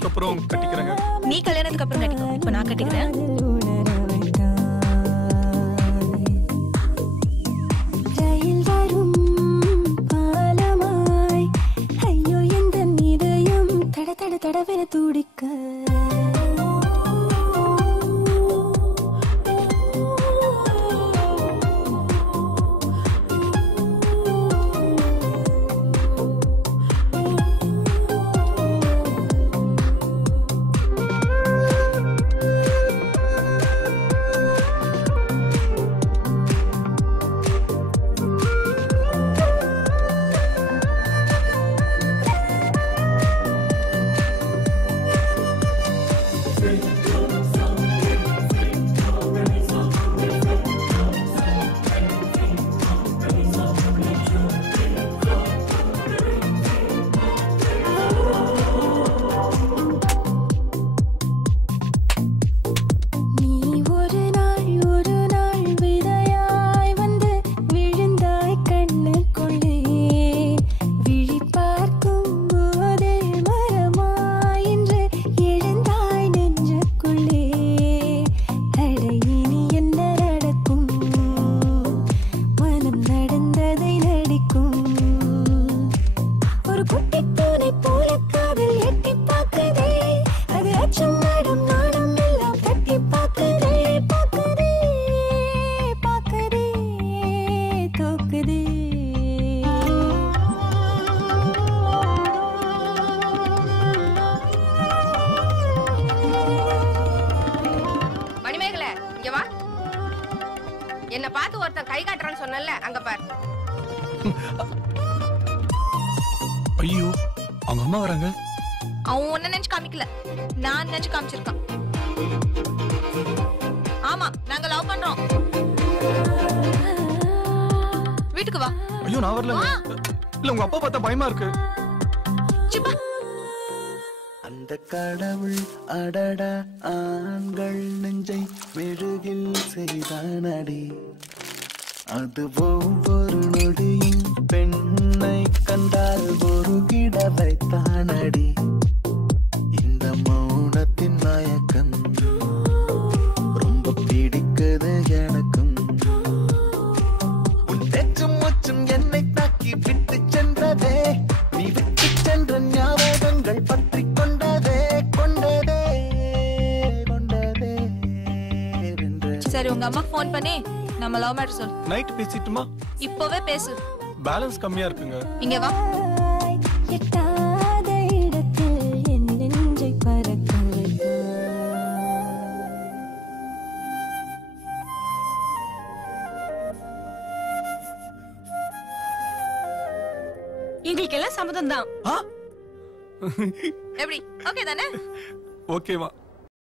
கல்யாணத்துக்கு அப்புறம் கட்டிக்கிறேங்க. நீ கல்யாணத்துக்கு அப்புறம் கட்டிக்கோ, இப்ப நான் கட்டிக்கிறேன். தடவென துடிக்க என்ன பார்த்து ஒருத்தன் கை காட்டுறான்னு சொன்னல, அங்க பாரு. ஐயோ, அவங்க அம்மா வராங்க. அவன் ஒன்ன நினைச்சு காமிக்கல, நான் நினைச்சு காமிச்சிருக்கான். ஆமா, நாங்க லவ் பண்றோம். வீட்டுக்கு வா. ஐயோ, நான் வரல. இல்ல, உங்க அப்பா பார்த்தா பயமா இருக்கு. சிப்பா. அந்த கடவுள் அடடா ஆண்கள் நெஞ்சை மெழுகில் செய்தானடி, அது ஒவ்வொரு நொடியும் பெண்ணை கண்டால் ஒரு கிட வைத்தானடி. இந்த மௌனத்தின் மயக்கம் ரொம்ப பிடிக்குது எனக்கும். உன் பேச்சும் மூச்சும் என்னை தாக்கி விட்டு சென்றதே, நீ விட்டு சென்ற ஞாபகங்கள் பற்றி கொண்டதே கொண்டதே கொண்டதே. சரி, உங்க அம்மா போன் பண்ணி நம்ம லவ் மேட்டர் சொல்லு. நைட் பேசிட்டுமா? இப்பவே பேசு. பேலன்ஸ் கம்மியா இருக்குங்க. இங்க வா. எட்டாத இடத்தில் என் நெஞ்சை பறக்க எங்களுக்கு எல்லாம் சம்மதம் தான். ஆ? எப்படி? ஓகே தானே? ஓகேவா?